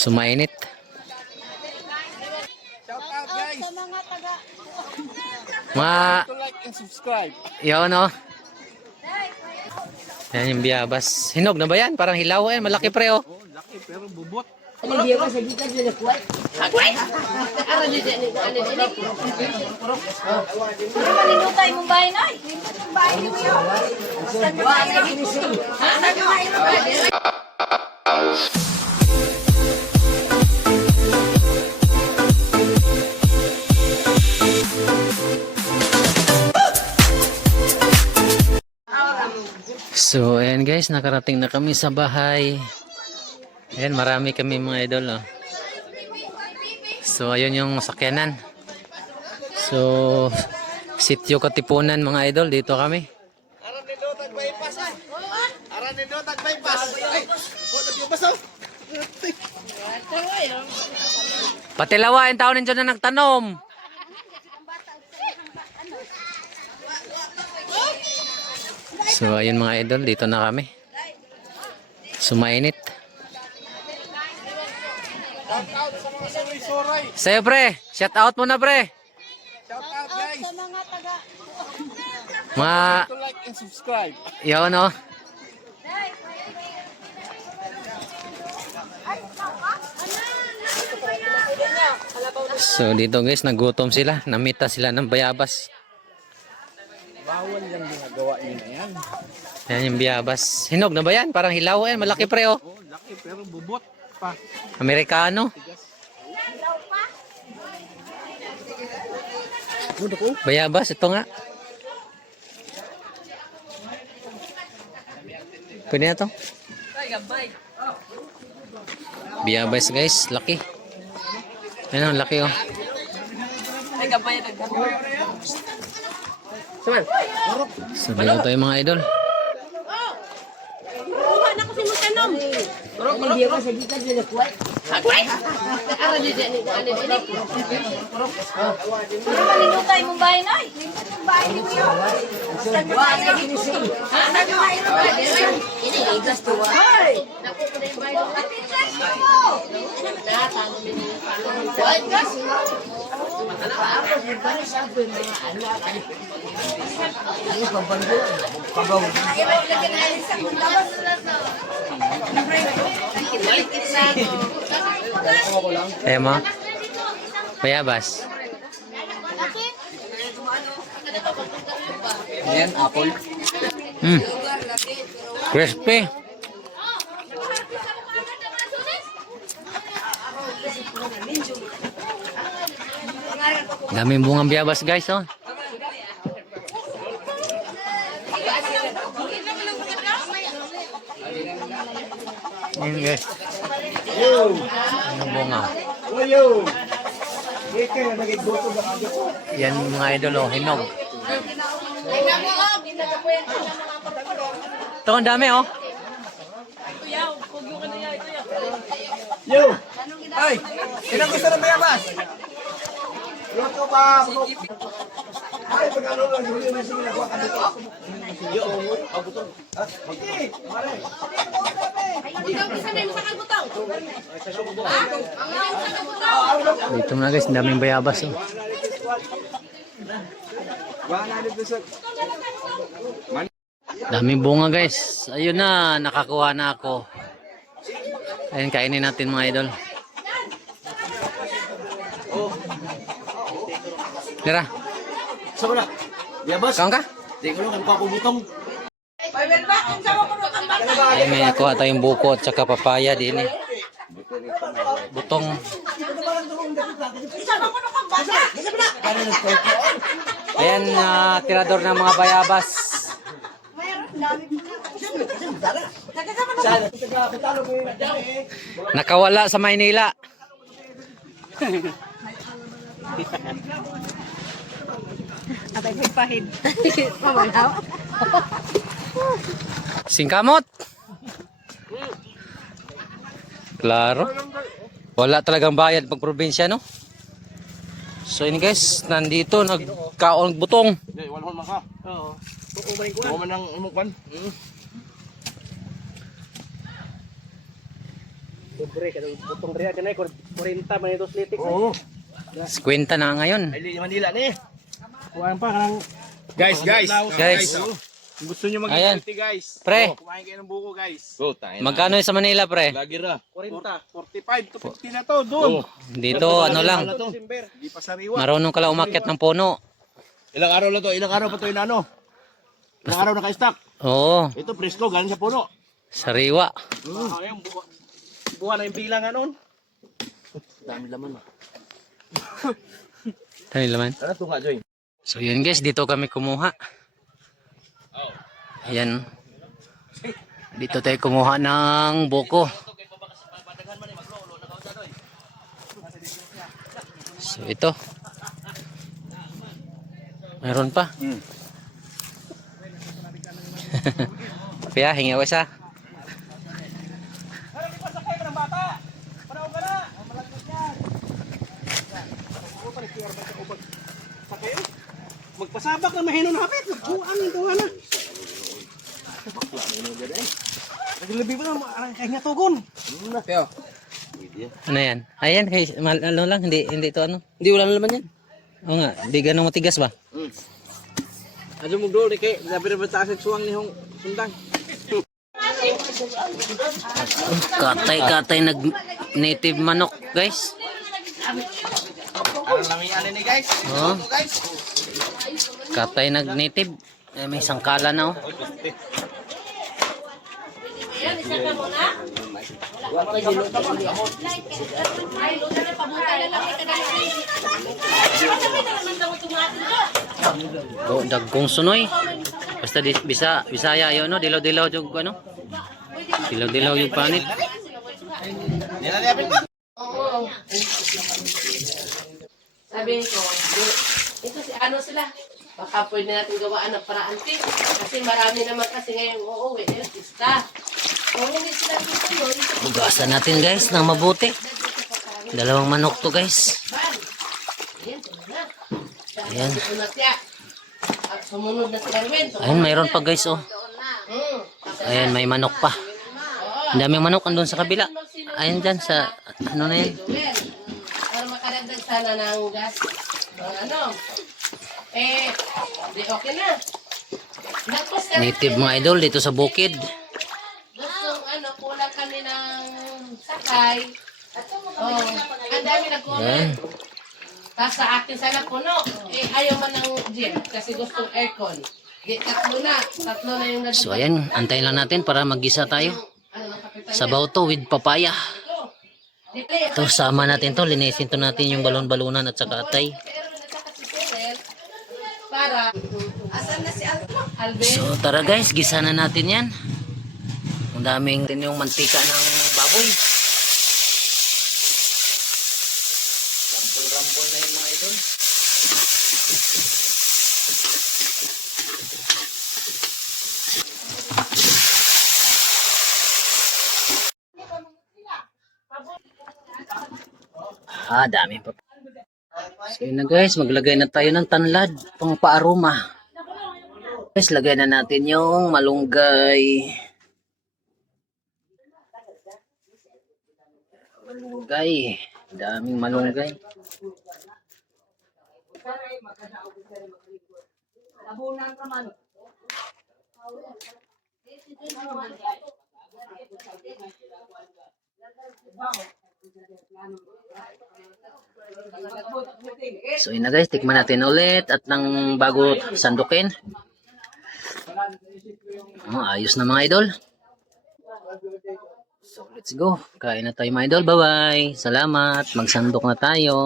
Sumainit. Shout out guys. Sa mga taga Like and subscribe. Yun o. Yan yung biyabas. Hinog na ba yan? Parang hilaw eh. Malaki pre oh. Oh, laki pero bubot. ano biya sa gikan nila kuwait. Kuwait. Ara ni ni ani ni. Pero malinutay mong bahay na. Yung bahay ni mo yun. Basta mo bahay ni mo. Ha? Nagbahay mo ba? So ayan guys, nakarating na kami sa bahay. Ayan, marami kami mga idol oh. So ayun yung sakyanan. So sityo Katipunan mga idol, dito kami. Aran ni do tag bypass ay. Aran ni do tag bypass. Ay, nagbyabas oh. Patilawa yung taon ninyo na nagtanom. So ayun mga idol, dito na kami. Sumainit. Shout out sa mga suray-suray. Sa'yo pre, shout out muna pre. Shout out guys. Sa mga taga Mga, Like and subscribe. yun oh. So dito guys, nagutom sila. Namita sila ng bayabas. Bawal lang ginagawa niyo na yan. Yan yung bayabas. Hinog na ba yan? Parang hilaw eh. Malaki pre oh. Oh, laki pero bubot pa. Amerikano. Bayabas, ito nga. Pwede na to. Bayabas guys, laki. Ano, laki oh. So dito tayo mga idol. kuha na kasi mo tanom. Ano biya sa gikan nila kuwait. Kuwait. Ara ni ni ani ni. Pero malinutay mong bahay na. Yung bahay ni mo yun. Basta mo bahay ni mo. Ha? Nagbahay mo ba? Ini igas to. Hoy. Naku ko na yung bahay. Kapitlan mo. Natalo ni ni. Kuwait gas. Ako di ba ni sa mga ano ani. Ini pabando. Pabaw. Ayaw lagi na sa kundaban na to. Eh mo. Bayabas. Ayan, apple. Crispy. Daming bungang bayabas guys oh. Ayan guys. Yung bunga. Oyo. Ito na nagigboto ba kayo? Yan mga idol oh, hinog. Ito ang dami oh. Yo. Ay, ilang gusto ng bayabas? Luto ba? Ay, pagkano lang yung yung sige na kuha ka dito. Yo, abuto. Okay, mare. Dito na guys, daming bayabas oh. Wala dito sa Daming bunga guys. Ayun na, nakakuha na ako. Ayun, kainin natin mga idol. Tira, Saan na? Bayabas? kaon ka? Di ko lang papubutong. Ay, may nakuha tayong buko at saka papaya din eh. Butong. Ayan, tirador ng mga bayabas. Nakawala sa Maynila. Atay pahid. Pamalaw. Singkamot. Klaro. Wala talagang bayad pag probinsya, no? So yun guys, nandito nagkaon butong. Di, wala man ka. Oo. Tukumain ko. Wala man ang imong kwan. Libre, kada putong riya kanay 40 man 2 litik. Oo. Kwenta na ngayon. Ay, Manila ni. Kuhaan pa kanang Guys. Guys. Kung gusto nyo Ayan. mag-healthy guys. Pre. Kumain kayo ng buko guys. Magkano yung sa Manila, pre? Lagi ra. 45 to 50 na to, doon. Dito, ano lang. Di pa sariwa. Marunong ka lang umakyat ng puno. Ilang araw lang to? Ilang araw pa to inano? Ilang araw naka-stock? Oo, Ito presko, galing sa puno. sariwa. Ayun, buwan na yung bilang anon. Dami laman. Dami laman. Ano to nga, Joy? So yun guys, dito kami kumuha. Ayan. Dito tayo kumuha ng buko. So ito. Meron pa. Kaya hingi ako isa. Magpasabak na mahinon hapit. Buang yung tuwa na. Naglabi ba na kaya nga tugon? Ano yan? Ayan, ano lang, hindi ito ano. Hindi wala na naman yan. Oo nga, di ganun matigas ba? Ano mo doon kay labi na ba sa suwang ni hong sundang. Katay nag native manok guys. Ang lamian ni guys. Oh. Katay nag native. May sangkala na oh. Oh, dagkong sunoy. Basta Bisaya yun no, dilaw-dilaw yung ano. Dilaw-dilaw yung panit. Sabi ko, ito si ano sila. Baka pwede natin gawaan ng paraan kasi marami naman kasi ngayong uuwi. Pista. Kung hindi sila dito yun, Bugasan natin guys ng mabuti. Dalawang manok to guys. ayan, ito na. Ayan. Ito na siya. At sumunod na sila rin. Ayun, mayroon pa guys oh. Ayan, may manok pa. Ang daming manok andun sa kabila. Ayun dyan sa ano na yan. Para makadagdag sana ng gas. Ng ano. Di okay na. Tapos Native mga idol dito sa bukid. gustong ano, kulang kami ng sakay. Ang dami Ayan. nag-comment. Tapos sa akin sana puno. Ayaw man ng gym kasi gustong aircon. Tatlo na yung nag- So ayan, antayin lang natin para maggisa tayo. ano, ng kapitan Sabaw to with papaya. Dito, Ito, sama natin to. Linisin to natin yung balon-balunan at saka atay. pero nagsaka si Cyril para asan na si Alvin? So tara guys, gisa na natin yan. Ang daming din yung mantika ng baboy. Rambol-rambol na yung mga idol. Dami pa. So yun na guys, maglagay na tayo ng tanlad pang paaroma. Guys, lagay na natin yung malunggay. Malunggay. Daming malunggay. So yun na guys, tikman natin ulit at nang bago sandukin. Ayos na mga idol. So let's go. Kain na tayo mga idol. Bye bye. Salamat. Magsandok na tayo.